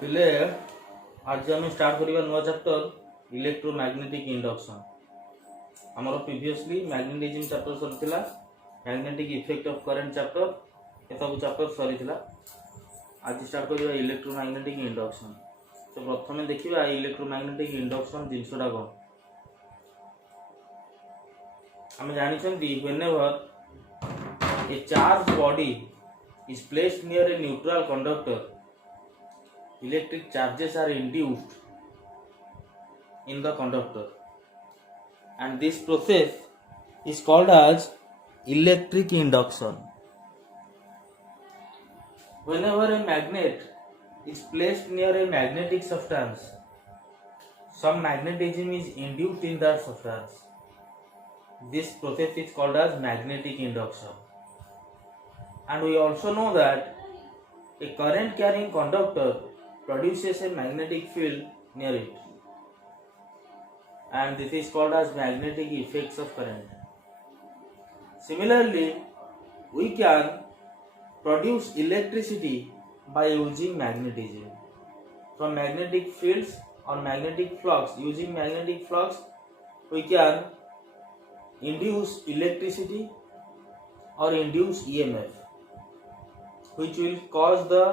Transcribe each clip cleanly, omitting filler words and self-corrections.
पिले आज आम स्टार्ट करवा नुआ चैप्टर इलेक्ट्रोमैग्नेटिक इंडक्शन। आमर previously magnetism chapter Sarila, magnetic effect of current chapter ये सब चैप्टर सरीला। आज स्टार्ट करवा इलेक्ट्रोमैग्नेटिक इंडक्शन। तो प्रथम देखा इलेक्ट्रोमैग्नेटिक इंडक्शन जिनसटा कौन आम जानते whenever A charge body is placed near a neutral conductor, electric charges are induced in the conductor, and this process is called as electric induction. Whenever a magnet is placed near a magnetic substance, some magnetism is induced in that substance. This process is called as magnetic induction. And we also know that a current carrying conductor produces a magnetic field near it, and this is called as magnetic effects of current. Similarly, we can produce electricity by using magnetism. From magnetic fields or magnetic flux, using magnetic flux we can induce electricity or induce EMF, which will cause the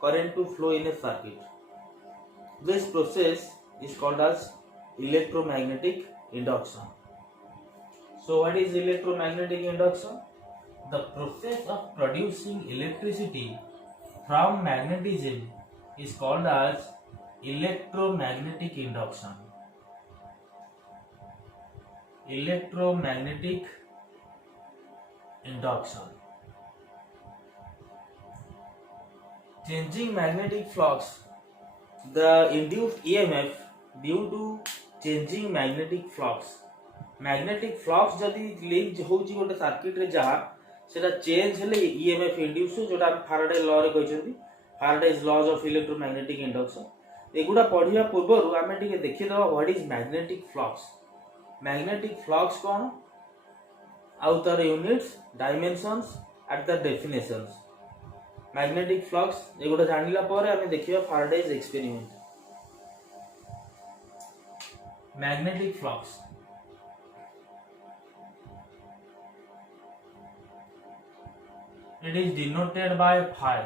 current to flow in a circuit. This process is called as electromagnetic induction. So what is electromagnetic induction? The process of producing electricity from magnetism is called as electromagnetic induction. Electromagnetic induction. Changing magnetic flux, the induced EMF due to changing magnetic flux. Magnetic flux जदि link होउची गोटे circuit रे जहा सेटा change हेले EMF induce हो जोटा Faraday law रे कहचंती Faraday's laws of electromagnetic induction. एगुडा पढिया पूर्वरु आमे टिके देखि दवा what is magnetic flux. Magnetic flux कोन आउ तार units dimensions at the definitions. Magnetic flux एगुडा जानिला पर आमे देखिबा Faraday's experiment. Magnetic flux it is denoted by phi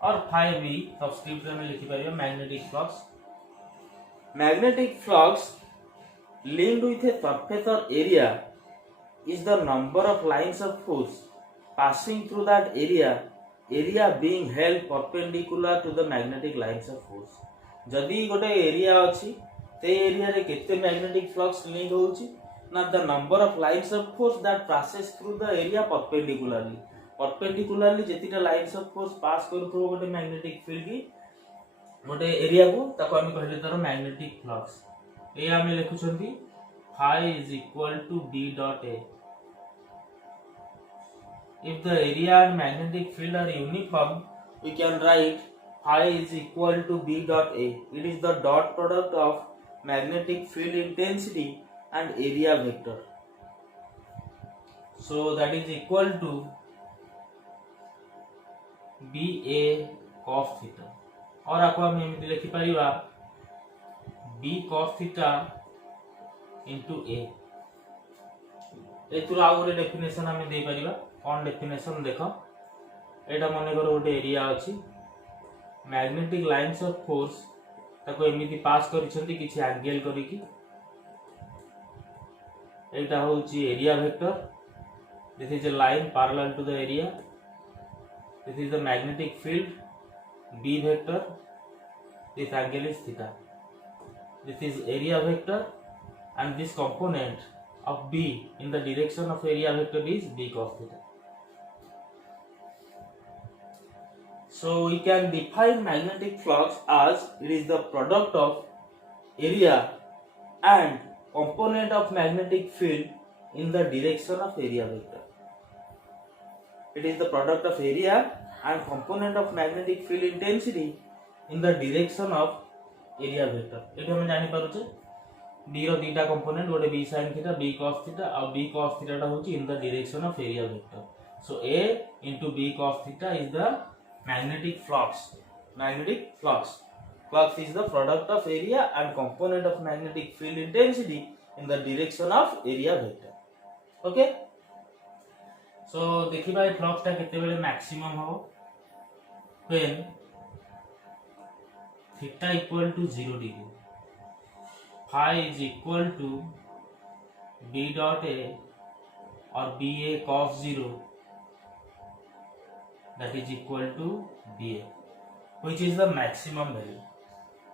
और phi भी सबस्क्रिप्ट में लिखि परिबा magnetic flux. Magnetic flux linked with a surface or area is the number of lines of force passing through that area being held perpendicular to the magnetic lines of force. जदि गोटे area अछि ते area रे केते magnetic flux link होउची ना the number of lines of force that passes through the area perpendicularly जेतिटा lines of force pass करथो गोटे मैग्नेटिक फील्ड की गोटे एरिया को ताको हम कहले तार मैग्नेटिक फ्लक्स। ए हम लिखुछंती phi is equal to B dot A. If the area and magnetic field are uniform, we can write phi is equal to B dot A. It is the dot product of magnetic field intensity and area vector. So that is equal to BA cos theta. और आपको हम एमती लिखि परिबा B cos theta into A। एतुर आउ गोटे definition हमें दे परिबा। कौन definition देखो एटा मने करो गोटे एरिया अछि मैग्नेटिक लाइन्स ऑफ फोर्स ताको एमिति पास करिसंती किछि एंगल करिकि एटा होउची area vector. This is a line parallel to the area. This is the magnetic field B vector. This angle is theta. This is area vector and this component of B in the direction of area vector is B cos theta. So we can define magnetic flux as it is the product of area and component of magnetic field in the direction of area vector. It is the product of area and component of magnetic field intensity in the direction of area vector. एठी हम जानि पारुछे D रो दीटा component गोटे B sin theta B cos theta और B cos theta टा होची in the direction of area vector. So A into B cos theta is the magnetic flux. Magnetic flux. Flux is the product of area and component of magnetic field intensity in the direction of area vector. Okay. So देखिबा ए flux टा केते बेले maximum हो when theta equal to 0 degree, phi is equal to b dot a or ba cos 0, that is equal to ba, which is the maximum value.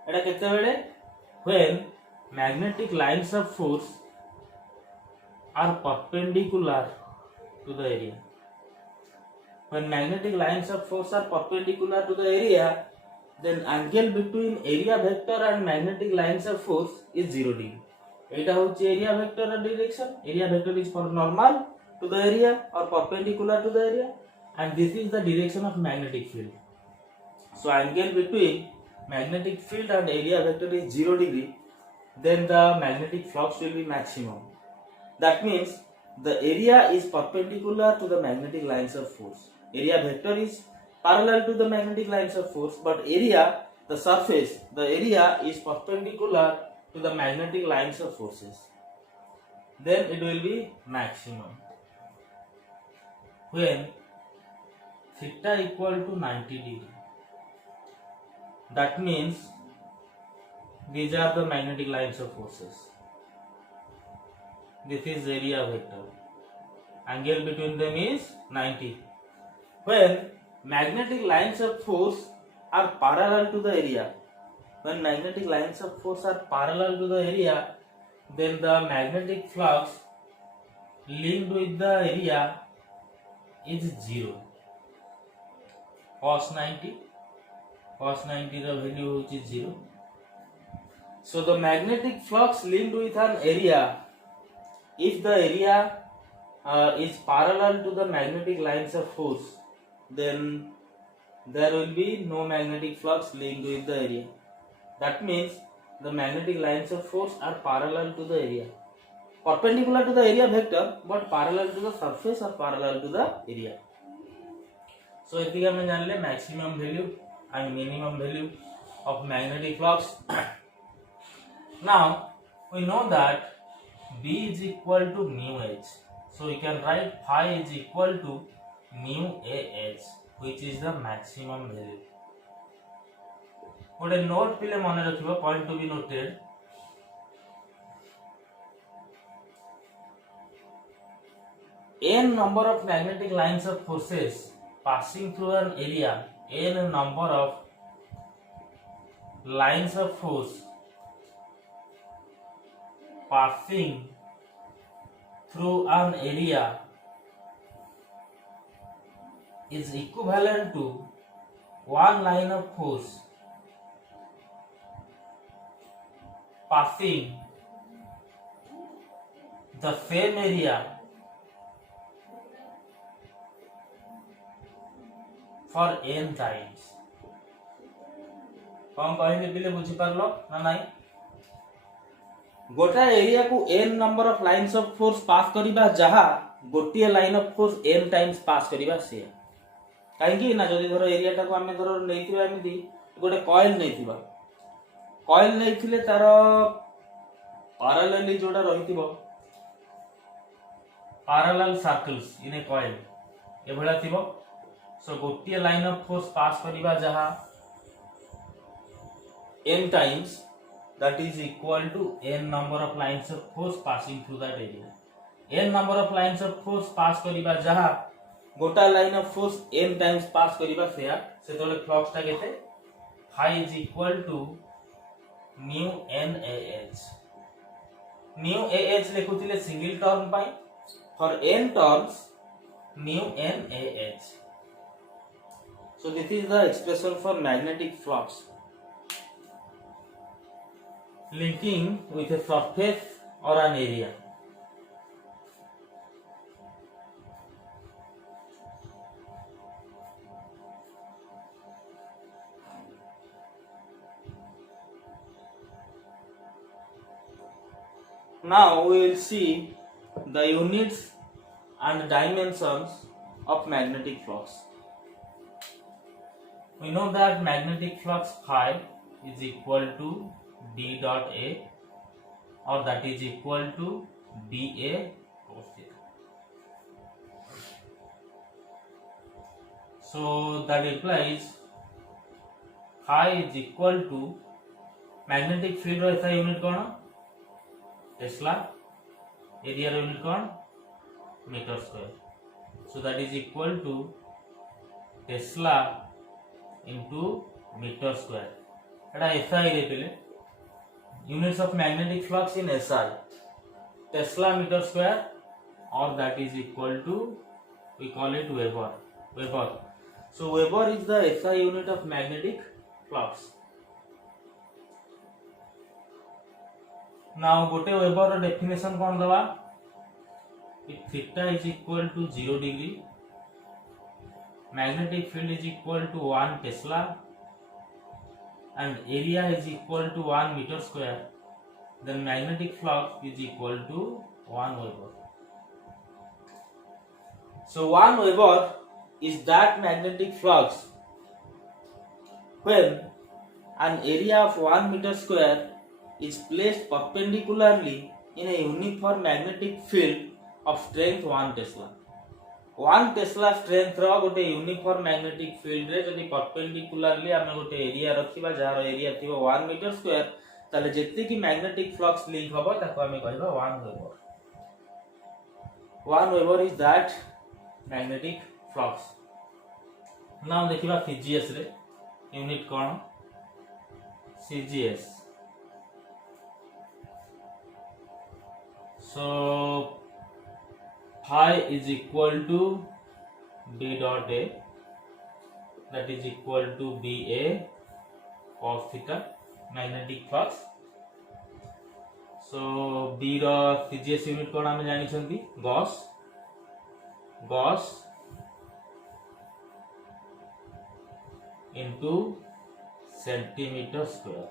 एटा केते बेले when magnetic lines of force are perpendicular to the area. When magnetic lines of force are perpendicular to the area, then angle between area vector and magnetic lines of force is 0 degree. Eta hoche area vector direction. Area vector is for normal to the area or perpendicular to the area, and this is the direction of magnetic field. So angle between magnetic field and area vector is 0 degree, then the magnetic flux will be maximum. That means the area is perpendicular to the magnetic lines of force. Area vector is parallel to the magnetic lines of force, but area, the surface, the area is perpendicular to the magnetic lines of forces. Then it will be maximum when theta equal to 90 degree. That means these are the magnetic lines of forces. This is area vector. Angle between them is 90. When magnetic lines of force are parallel to the area, when magnetic lines of force are parallel to the area, then the magnetic flux linked with the area is 0. Cos 90 the value which is 0. So the magnetic flux linked with an area, if the area is parallel to the magnetic lines of force, then there will be no magnetic flux linked with the area. That means the magnetic lines of force are parallel to the area, perpendicular to the area vector, but parallel to the surface or parallel to the area. So if we have maximum value and minimum value of magnetic flux. Now we know that B is equal to mu h, so we can write phi is equal to mu ah, which is the maximum value. What a note pile mane rakhibo, point to be noted. N number of magnetic lines of forces passing through an area, n number of lines of force passing through an area is equivalent to one line of force passing the same area for n times. कौन कहले पिले बुझी पारलो ना नाही? गोटा area को n number of lines of force pass करिबा जहा गोटिए line of force n times pass करिबा से काहेकि ना जदी धरो एरिया टा को हमें धरो नैतिबा एमिति गोटे कॉइल नैतिबा, कॉइल नैथिले तार पैरेलली जोडा रहितिबो parallel circles in a coil ए भला थिबो. सो गोटिए लाइन ऑफ फोर्स पास करिबा जहा n times, that is equal to n number of lines of force passing through that area. n number of lines of force pass करिबा जहा गोटा line of force n times pass करिबा सेया से तोले flux टा केते phi is equal to mu n ah. mu ah लेखुतिले single term pi, for n terms mu n ah. So this is the expression for magnetic flux linking with a surface or an area. Now we will see the units and dimensions of magnetic flux. we know that magnetic flux phi is equal to d dot a, or that is equal to dA cos theta. So that implies phi is equal to magnetic field रो SI unit कौन tesla, area रो unit कौन metre square. So that is equal to tesla into metre square. एटा SI रे पेले units of magnetic flux in SI Tesla meter square, or that is equal to, we call it Weber. So Weber is the SI unit of magnetic flux. Now गोटे Weber रो definition कौन दवा, if theta is equal to 0 degree, magnetic field is equal to 1 Tesla, and area is equal to 1 meter square, then magnetic flux is equal to 1 Weber. So 1 Weber is that magnetic flux when an area of 1 meter square is placed perpendicularly in a uniform magnetic field of strength 1 Tesla. 1 Tesla strength रो गोटे uniform magnetic field रे जदी perpendicularly आमे गोटे area रखिबा jar area थिबो 1 metre square, ताले जेते की magnetic flux link हबो ताको आमे कहबा 1 weber. 1 weber is that magnetic flux. Now देखिबा सीजीएस रे unit cone CGS. So phi is equal to d dot a, that is equal to BA cos theta, magnetic flux. So B row CGS unit कोन आमे जानि छंती Gauss into centimeter square.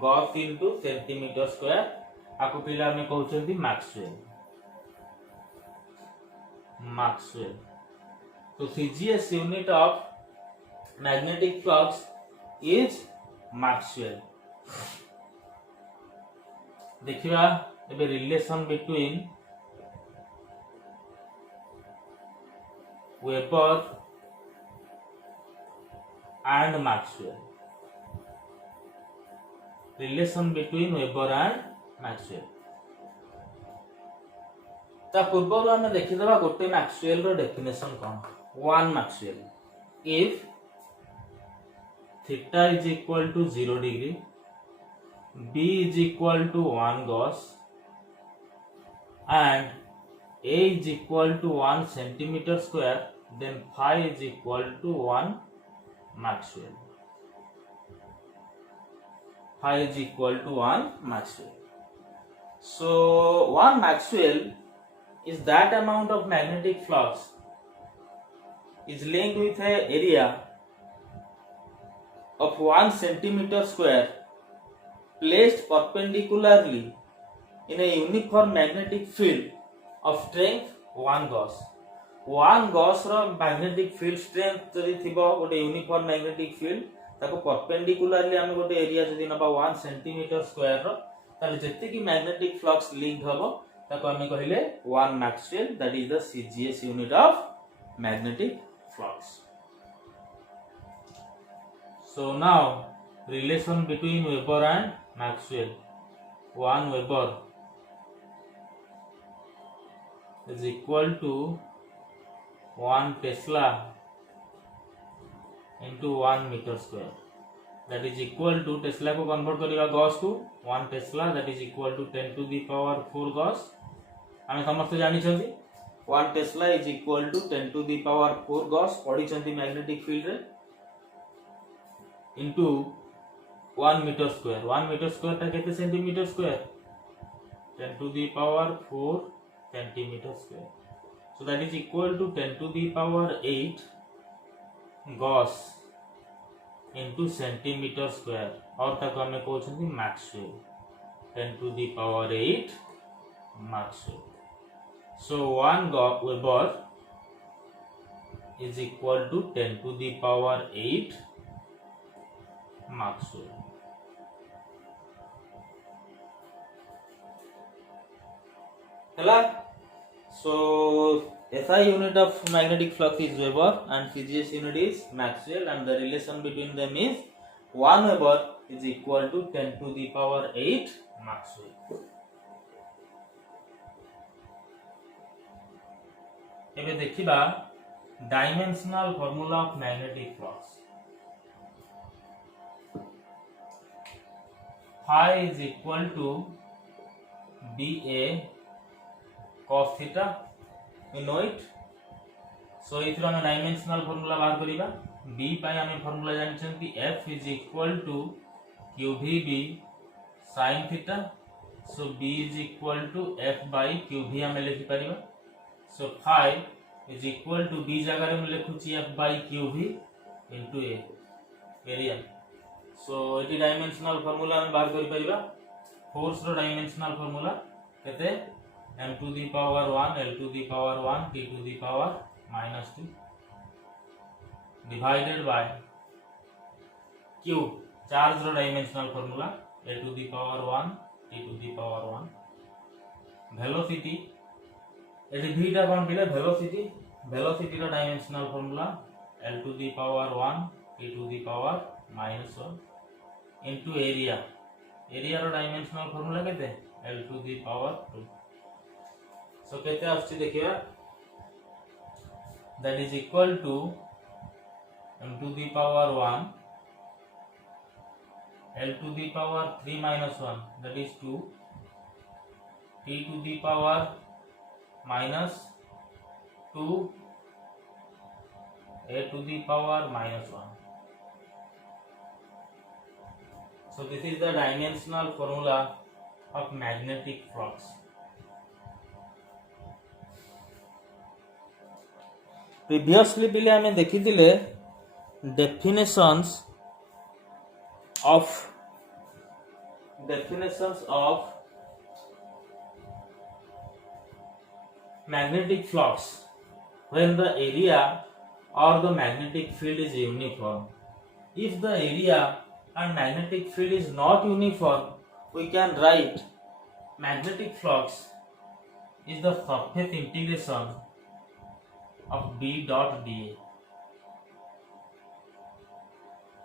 Gauss into centimeter square. आको पिला में कहउछंती Maxwell. So CGS unit of magnetic flux is Maxwell. देखिबा एबे relation between Weber and Maxwell. Relation between Weber and Maxwell. ता पूर्व आमे देखिदबा गोटे मैक्सवेल रो डेफिनेशन कोन. 1 maxwell, if theta is equal to 0 degree, B is equal to 1 Gauss, and A is equal to 1 centimeter square, then phi is equal to 1 Maxwell. Phi is equal to 1 Maxwell. So 1 Maxwell is that amount of magnetic flux is linked with a area of 1 centimeter square placed perpendicularly in a uniform magnetic field of strength 1 Gauss. 1 Gauss रो magnetic field strength जदि थिबो गोटे uniform magnetic field ताको perpendicularly हम गोटे area जदि नबा 1 centimeter square रो ताले जत्ते की magnetic flux linked हबो ताको हमें कहिले 1 Maxwell, that is the CGS unit of magnetic flux. So now relation between Weber and Maxwell. 1 Weber is equal to 1 Tesla into 1 meter square, that is equal to Tesla को convert करिवा Gauss को 1 Tesla, that is equal to 10 to the power 4 Gauss. आमे समस्त जानि छथि 1 Tesla is equal to 10 to the power 4 Gauss पढि छथि magnetic field रे into 1 meter square. 1 meter square ता केते centimetre square 10 to the power 4 centimeter square. So that is equal to 10 to the power 8 Gauss into centimeter square, और ताको हमें कहउछथि Maxwell. 10 to the power 8 Maxwell. So 1 Weber is equal to 10 to the power 8 Maxwell. Hela? So SI unit of magnetic flux is Weber and CGS unit is Maxwell, and the relation between them is 1 Weber is equal to 10 to the power 8 Maxwell. एबे देखिबा dimensional formula of magnetic flux. phi is equal to BA cos theta. We know it. So इथरो हम dimensional formula बाहर करिबा. B पाई हम formula जानछंती F is equal to QVB sin theta. So B is equal to F by QV हम लिखि परिबा. So phi is equal to B जगह रे हम लिखुची F by QV into A area. So eighty dimensional formula हम बाहर करि परिबा. Force रो dimensional formula केते m to the power 1 l to the power 1 t to the power minus 2 divided by q, charge रो dimensional formula a to the power 1 t to the power 1. Velocity एटी v टा कोन बिले velocity रो dimensional formula l to the power 1 t to the power minus 1 into area row dimensional formula केते l to the power 2. So केते आछी देखिबा, that is equal to m to the power 1 l to the power 3 minus 1, that is 2 t to the power minus 2 a to the power minus 1. So this is the dimensional formula of magnetic flux. Previously पिले हमें देखी दिले definitions of magnetic flux when the area or the magnetic field is uniform. If the area and magnetic field is not uniform, we can write magnetic flux is the surface integration of B dot dA.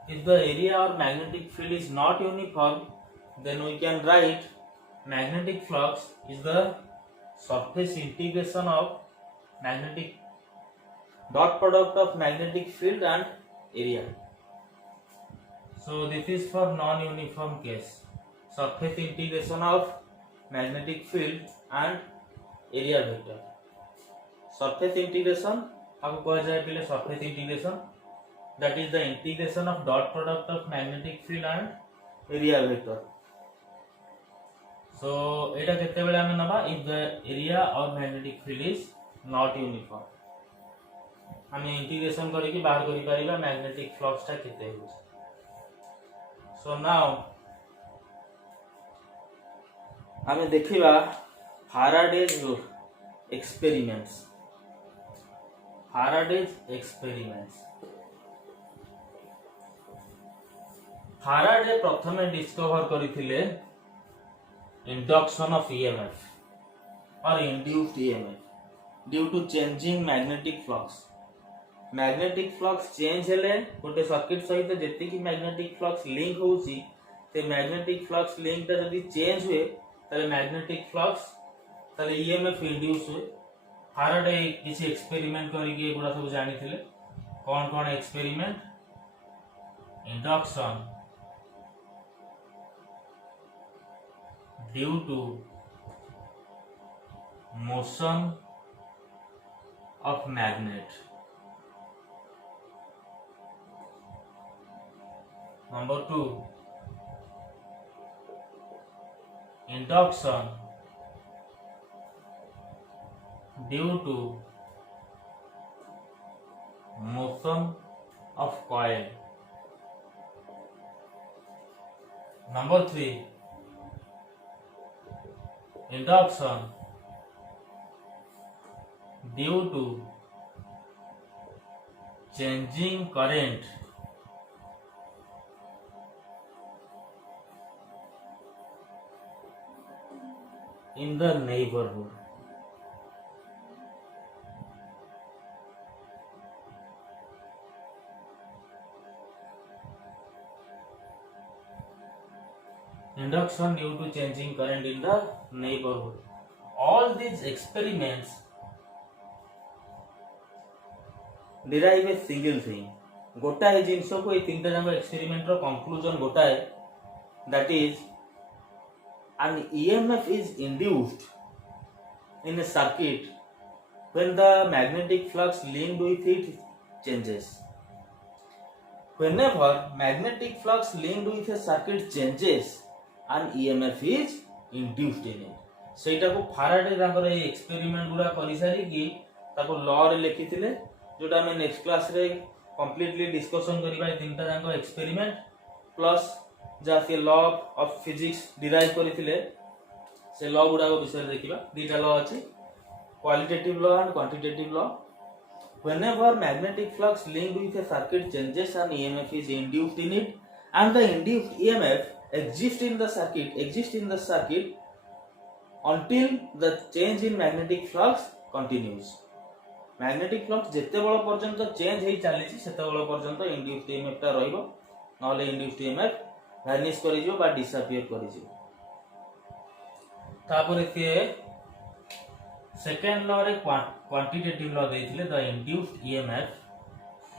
If the area or magnetic field is not uniform, then we can write magnetic flux is the surface integration of magnetic dot product of magnetic field and area. So this is for non-uniform case, surface integration of magnetic field and area vector. Surface integration आपको कहा जाए पहले surface integration, that is the integration of dot product of magnetic field and area vector. So एटा केते बेले हमें नबा if the area or magnetic field is not uniform. हमें integration करके बाहर करि परिबा magnetic flux टा केते हो. So now हमें देखिबा Faraday's experiments. Faraday प्रथमे डिस्कवर करिथिले इंडक्शन ऑफ ईएमएफ और induced EMF due to changing magnetic flux. Magnetic flux change हेले गोटे सर्किट सहित जेति की मैग्नेटिक फ्लक्स लिंक होउची से मैग्नेटिक फ्लक्स लिंक ता जदी चेंज हुए तले मैग्नेटिक फ्लक्स तले ईएमएफ इंड्यूस हुए. फाराडे किसी एक्सपेरिमेंट करके एगुड़ा सब जानी थिले. कौन experiment? Induction due to motion of magnet. Number 2, induction due to motion of coil. Number 3, induction due to changing current in the neighborhood. Induction due to changing current in the neighborhood. All these experiments derive a single thing. गोटाए जिनस को ये तीन time experiment रो conclusion गोटाए, that is an EMF is induced in a circuit when the magnetic flux linked with it changes. Whenever magnetic flux linked with a circuit changes, an EMF is induced in it. सेटा को फाराडे ताकर ए experiment गुरा करि सारी कि ताको law रे लिखिथिले, जोटा हम नेक्स्ट क्लास रे कंप्लीटली डिस्कशन करिबा तीनटा जांको एक्सपेरिमेंट प्लस जा से लॉ ऑफ फिजिक्स डिराइव करिथिले से लॉ गुडा को विषय देखिबा. दीटा लॉ अछि, qualitative law and quantitative law. Whenever magnetic flux linked with a circuit changes, an EMF is induced in it, and the induced EMF exists in the circuit until the change in magnetic flux continues. Magnetic flux जेते बड़ पर्यंत change हेई चालीछि सेते बड़ पर्यंत induced EMF टा रहिबो, नले induced EMF vanish करि जिवो बा disappear करि जिवो. तापर एते सेकेंड लॉ रे क्वांटिटेटिव लॉ देथिले, the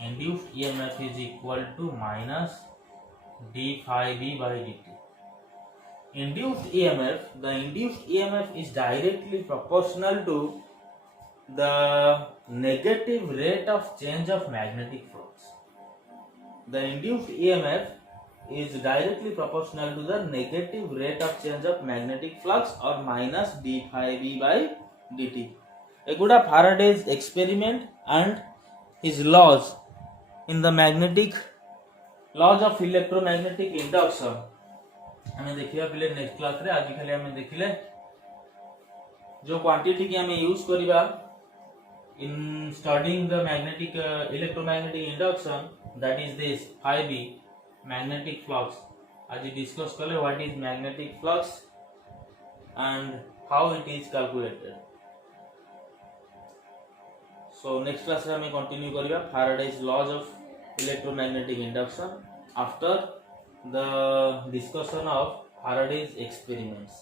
induced EMF is equal to minus d phi b by dt. The induced EMF is directly proportional to the negative rate of change of magnetic flux. The induced EMF is directly proportional to the negative rate of change of magnetic flux, or minus d phi b by dt. Eguda Faraday's experiment and his laws in the magnetic laws of electromagnetic induction हमें देखिया पहले next class रे. आज खाली हमें देखिले जो quantity की हमें यूज करिबा in studying the magnetic electromagnetic induction, that is this phi b magnetic flux. आज डिस्कस करले what is magnetic flux and how it is calculated. So next class रे हमें कंटिन्यू करिबा Faraday's laws of electromagnetic induction after the discussion of Faraday's experiments.